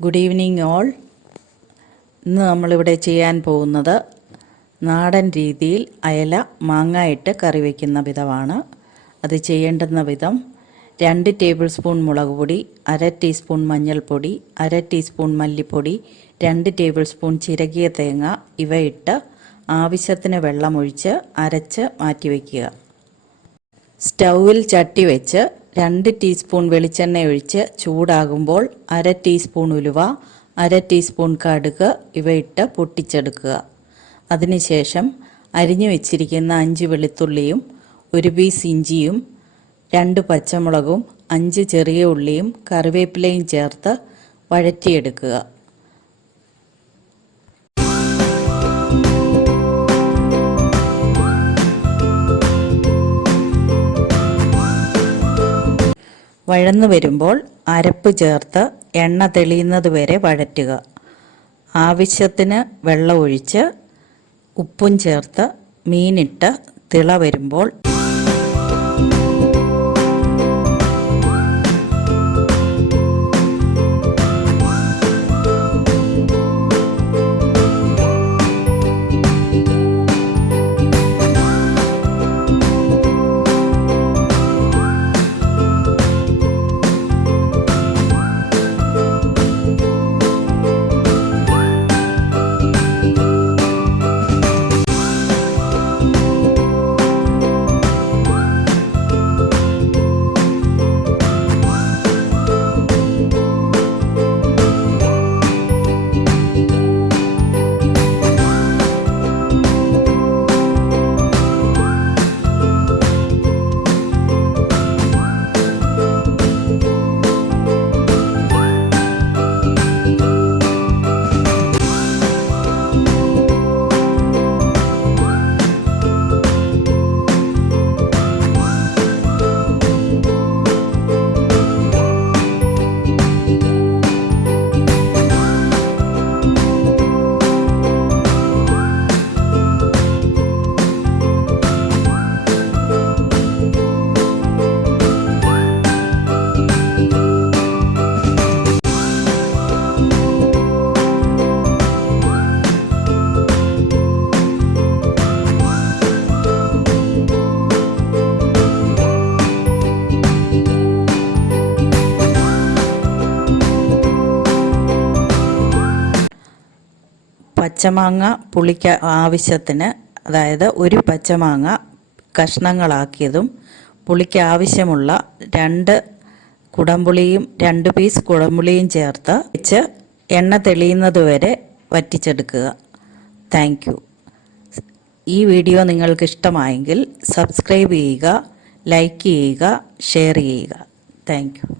Good evening all. ഇന്ന് നമ്മളിവിടെ ചെയ്യാൻ പോകുന്നത് നാടൻ രീതിയിൽ അയല മാങ്ങായിട്ട് കറി വയ്ക്കുന്ന വിധമാണ്. അത് ചെയ്യേണ്ടുന്ന വിധം 2 ടേബിൾ സ്പൂൺ മുളക് പൊടി, 1/2 ടീസ്പൂൺ മഞ്ഞൾപ്പൊടി, 1/2 ടീസ്പൂൺ മല്ലിപ്പൊടി, 2 ടേബിൾ സ്പൂൺ ചിരകിയ തേങ്ങ ഇവയിട്ട് ആവശ്യത്തിന് വെള്ളമൊഴിച്ച് അരച്ച് മാറ്റിവെക്കുക. സ്റ്റൗവിൽ ചട്ടി വെച്ച് 2 ടീസ്പൂൺ വെളിച്ചെണ്ണ ഒഴിച്ച് ചൂടാകുമ്പോൾ 1/2 ടീസ്പൂൺ ഉലുവ, 1/2 ടീസ്പൂൺ കടുക് ഇവയിട്ട് പൊട്ടിച്ചെടുക്കുക. അതിനുശേഷം അരിഞ്ഞു വെച്ചിരിക്കുന്ന 5 വെളുത്തുള്ളിയും 1 പീസ് ഇഞ്ചിയും 2 പച്ചമുളകും 5 ചെറിയ ഉള്ളിയും കറിവേപ്പിലയും ചേർത്ത് വഴറ്റിയെടുക്കുക. വഴന്നു വരുമ്പോൾ അരപ്പ് ചേർത്ത് എണ്ണ തെളിയുന്നത് വരെ വഴറ്റുക. ആവശ്യത്തിന് വെള്ളം ഒഴിച്ച് ഉപ്പും ചേർത്ത് മീനിട്ട് തിള വരുമ്പോൾ പച്ചമാങ്ങ പുളിക്ക് ആവശ്യത്തിന്, അതായത് 1 പച്ചമാങ്ങ കഷ്ണങ്ങളാക്കിയതും പുളിക്ക് ആവശ്യമുള്ള 2 കുടംപുളിയും 2 പീസ് കുടംപുളിയും ചേർത്ത് വെച്ച് എണ്ണ തെളിയുന്നത് വരെ വറ്റിച്ചെടുക്കുക. Thank you. ഈ വീഡിയോ നിങ്ങൾക്ക് ഇഷ്ടമായെങ്കിൽ സബ്സ്ക്രൈബ് ചെയ്യുക, ലൈക്ക് ചെയ്യുക, ഷെയർ ചെയ്യുക. Thank U.